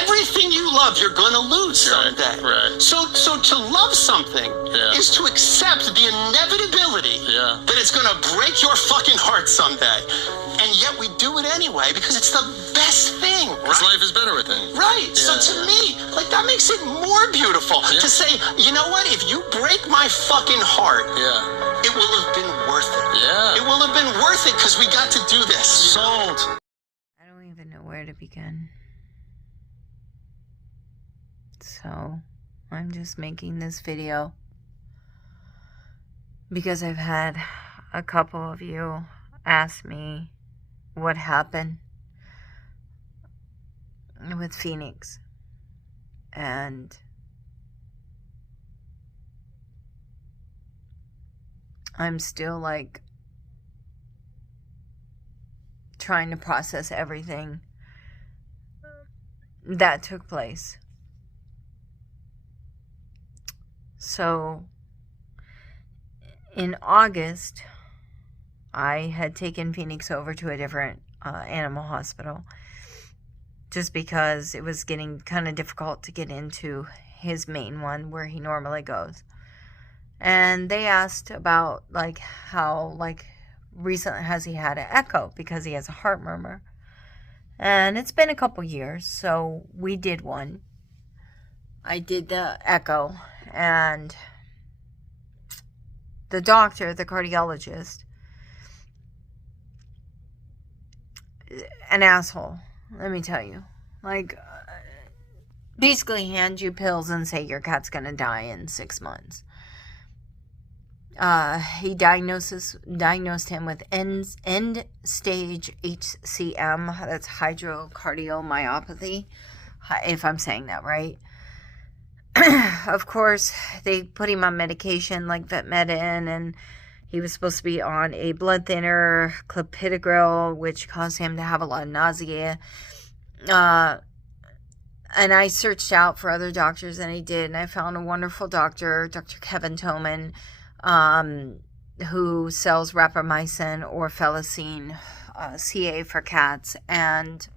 Everything you love, you're going to lose someday. Right. So to love something is to accept the inevitability that it's going to break your fucking heart someday. And yet we do it anyway because it's the best thing, right? Because life is better with it. Right. So to me, like, that makes it more beautiful to say, you know what? If you break my fucking heart, it will have been worth it. Yeah. It will have been worth it because we got to do this. Sold. I don't even know where to begin. So, I'm just making this video because I've had a couple of you ask me what happened with Phoenix. And I'm still like trying to process everything that took place. So in August, I had taken Phoenix over to a different animal hospital just because it was getting kind of difficult to get into his main one where he normally goes. And they asked about like how like recently has he had an echo because he has a heart murmur. And it's been a couple years, so we did one. I did the echo, and the doctor, the cardiologist, an asshole, let me tell you. Like, basically hand you pills and say your cat's gonna die in 6 months. He diagnosed him with end-stage HCM, that's hydrocardiomyopathy, if I'm saying that right. Of course, they put him on medication like Vetmedin, and he was supposed to be on a blood thinner, clopidogrel, which caused him to have a lot of nausea. And I searched out for other doctors, and I did, and I found a wonderful doctor, Dr. Kevin Toman, who sells rapamycin or Felicine CA for cats, and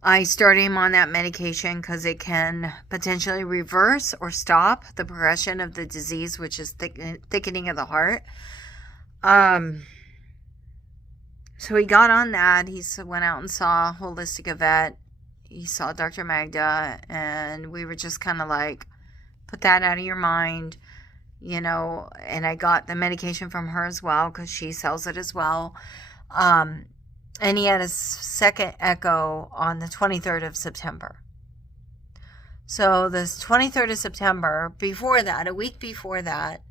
I started him on that medication because it can potentially reverse or stop the progression of the disease, which is thickening of the heart. So he got on that. He went out and saw a holistic vet. He saw Dr. Magda, and we were just kind of like, put that out of your mind, you know. And I got the medication from her as well because she sells it as well. And he had his second echo on the 23rd of September. So this 23rd of September, before that, a week before that,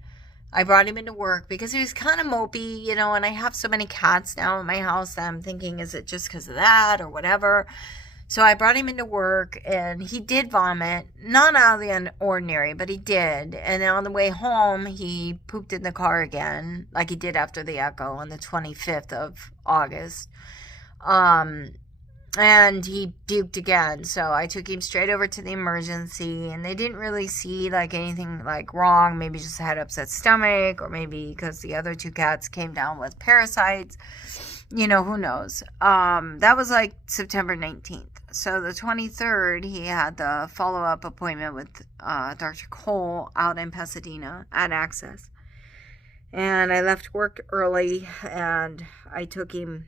I brought him into work because he was kind of mopey, you know, and I have so many cats now in my house that I'm thinking, is it just because of that or whatever? So I brought him into work, and he did vomit, not out of the ordinary, but he did. And then on the way home, he pooped in the car again, like he did after the echo on the 25th of August. And he puked again. So I took him straight over to the emergency, and they didn't really see like anything like wrong. Maybe just had upset stomach, or maybe because the other two cats came down with parasites. You know, who knows? That was like September 19th. So the 23rd, he had the follow-up appointment with Dr. Cole out in Pasadena at Access. And I left work early, and I took him,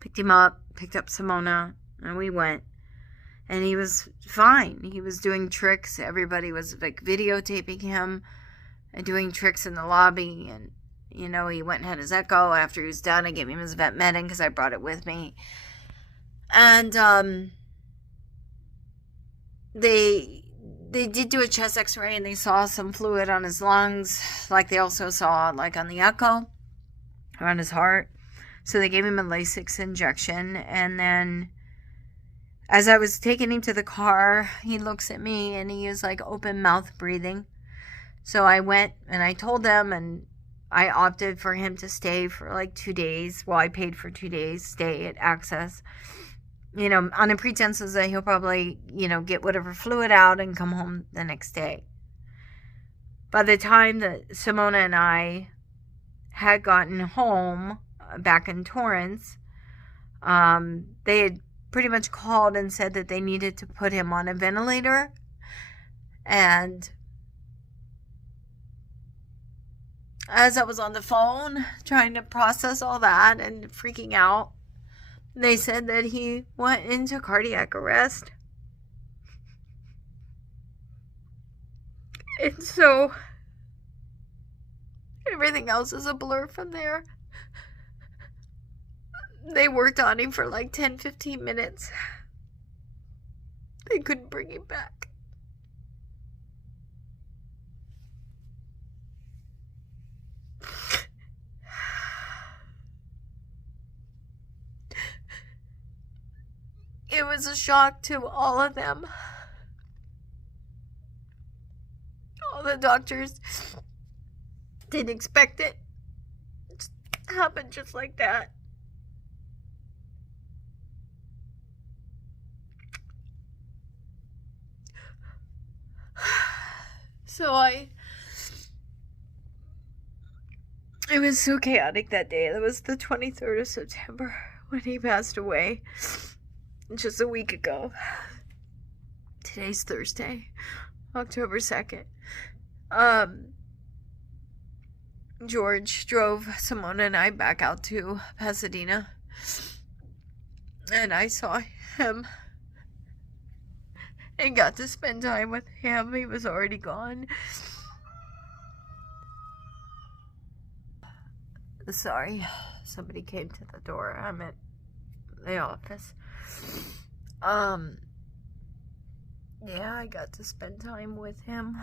picked him up, picked up Simona, and we went. And he was fine. He was doing tricks. Everybody was like videotaping him and doing tricks in the lobby. And, you know, he went and had his echo. After he was done, I gave him his Vetmedin because I brought it with me. And they did do a chest x-ray, and they saw some fluid on his lungs, like they also saw like on the echo around his heart. So they gave him a Lasix injection. And then as I was taking him to the car, he looks at me and he is like open mouth breathing. So I went and I told them, and I opted for him to stay for like 2 days. Well, I paid for 2 days stay at Access, you know, on the pretenses that he'll probably, you know, get whatever fluid out and come home the next day. By the time that Simona and I had gotten home back in Torrance, they had pretty much called and said that they needed to put him on a ventilator. And as I was on the phone trying to process all that and freaking out, they said that he went into cardiac arrest. And so everything else is a blur from there. They worked on him for like 10-15 minutes. They couldn't bring him back. It was a shock to all of them. All the doctors didn't expect it. It just happened just like that. So it was so chaotic that day. It was the 23rd of September when he passed away. Just a week ago. Today's Thursday, October 2nd. George drove Simona and I back out to Pasadena. And I saw him and got to spend time with him. He was already gone. Sorry, somebody came to the door. I'm at the office. Yeah, I got to spend time with him.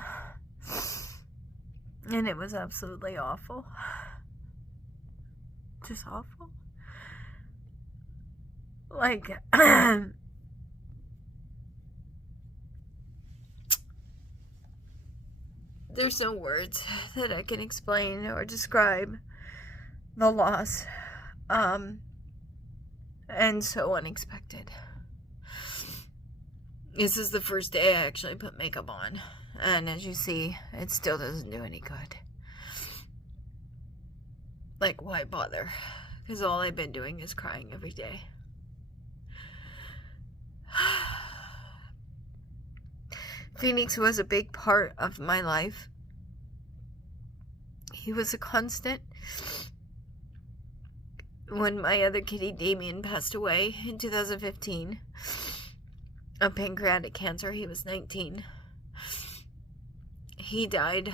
And it was absolutely awful. Just awful. Like, there's no words that I can explain or describe the loss. And so unexpected. This is the first day I actually put makeup on. And as you see, it still doesn't do any good. Like, why bother? Because all I've been doing is crying every day. Phoenix was a big part of my life. He was a constant. When my other kitty, Damien, passed away in 2015 of pancreatic cancer, he was 19. He died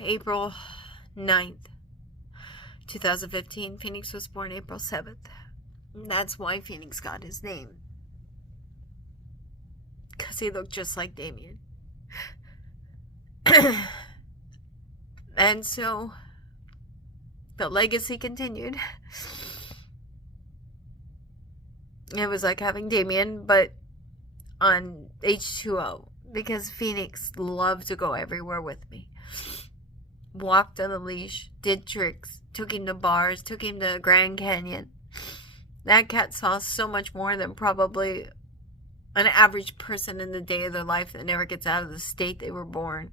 April 9th, 2015. Phoenix was born April 7th. And that's why Phoenix got his name. Because he looked just like Damien. And so the legacy continued. It was like having Damien, but on H2O. Because Phoenix loved to go everywhere with me. Walked on the leash, did tricks, took him to bars, took him to Grand Canyon. That cat saw so much more than probably an average person in the day of their life that never gets out of the state they were born.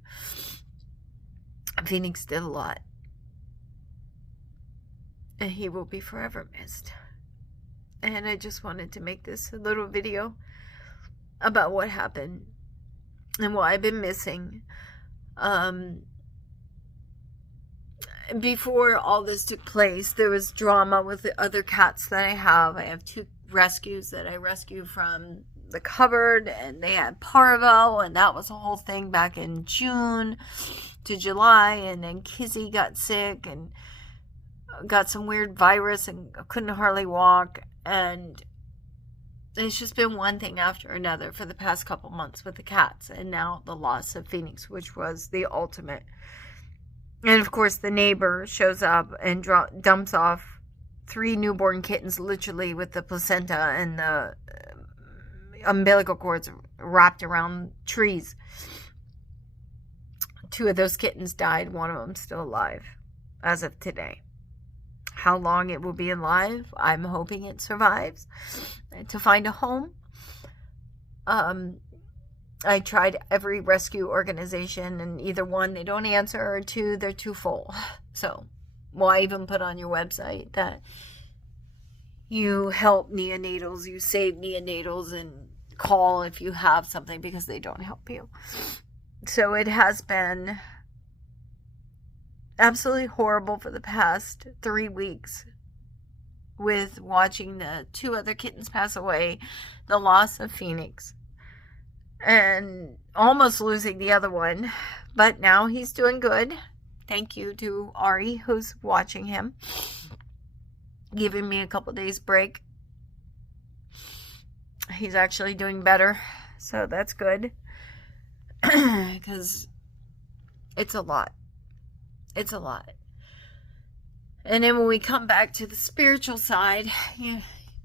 Phoenix did a lot. And he will be forever missed. And I just wanted to make this a little video about what happened and what I've been missing. Before all this took place, there was drama with the other cats that I have. I have 2 rescues that I rescue from the cupboard, and they had parvo, and that was a whole thing back in June to July. And then Kizzy got sick and got some weird virus and couldn't hardly walk. And it's just been one thing after another for the past couple months with the cats. And now the loss of Phoenix, which was the ultimate. And of course the neighbor shows up and dumps off 3 newborn kittens, literally with the placenta and the umbilical cords wrapped around trees. 2 of those kittens died. One of them still alive as of today. How long it will be alive, I'm hoping it survives to find a home. I tried every rescue organization, and either 1, they don't answer, or 2, they're too full. So, why even put on your website that you help neonatals, you save neonatals, and call if you have something because they don't help you. So it has been absolutely horrible for the past 3 weeks with watching the 2 other kittens pass away, the loss of Phoenix, and almost losing the other one. But now he's doing good. Thank you to Ari, who's watching him, giving me a couple days break. He's actually doing better, so that's good. Because it's a lot. It's a lot. And then when we come back to the spiritual side,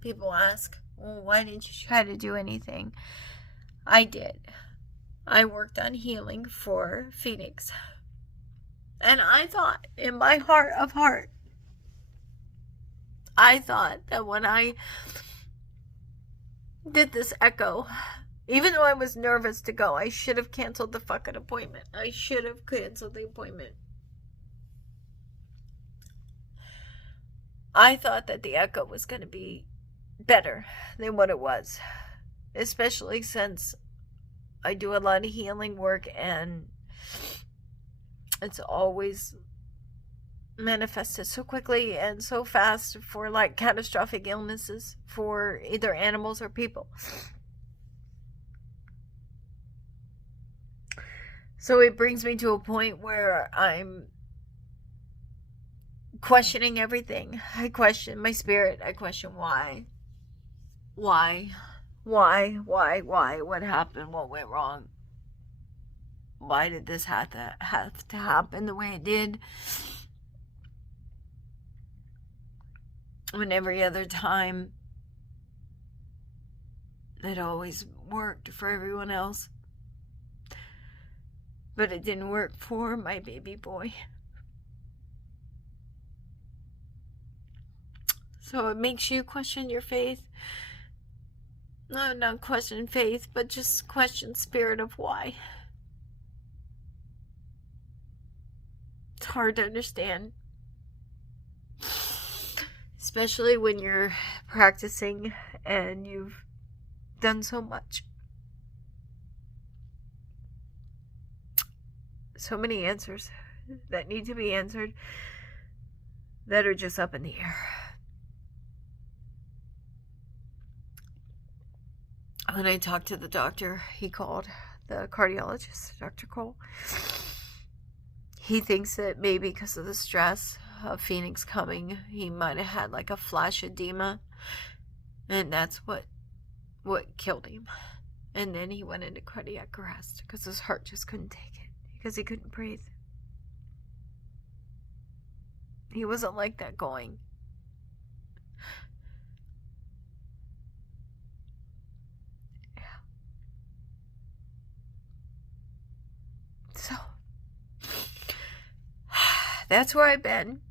people ask, well, why didn't you try to do anything? I did. I worked on healing for Phoenix. And I thought, in my heart of heart, I thought that when I did this echo, even though I was nervous to go, I should have canceled the fucking appointment. I should have canceled the appointment. I thought that the echo was going to be better than what it was. Especially since I do a lot of healing work and it's always manifested so quickly and so fast for like catastrophic illnesses for either animals or people. So it brings me to a point where I'm questioning everything. I question my spirit. I question why. What happened? What went wrong? Why did this have to happen the way it did? When every other time it always worked for everyone else. But it didn't work for my baby boy. So it makes you question your faith. No, not question faith, but just question spirit of why. It's hard to understand. Especially when you're practicing and you've done so much. So many answers that need to be answered that are just up in the air. When I talked to the doctor, he called, the cardiologist, Dr. Cole. He thinks that maybe because of the stress of Phoenix coming, he might have had like a flash edema. And that's what killed him. And then he went into cardiac arrest because his heart just couldn't take it. Because he couldn't breathe. He wasn't like that going. Yeah. So, that's where I've been.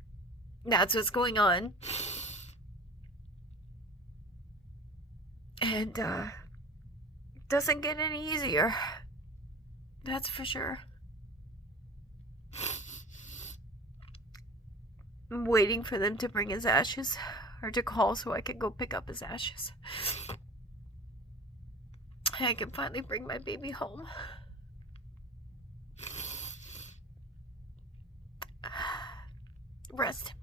That's what's going on. And, it doesn't get any easier. That's for sure. I'm waiting for them to bring his ashes, or to call so I can go pick up his ashes. I can finally bring my baby home. Rest.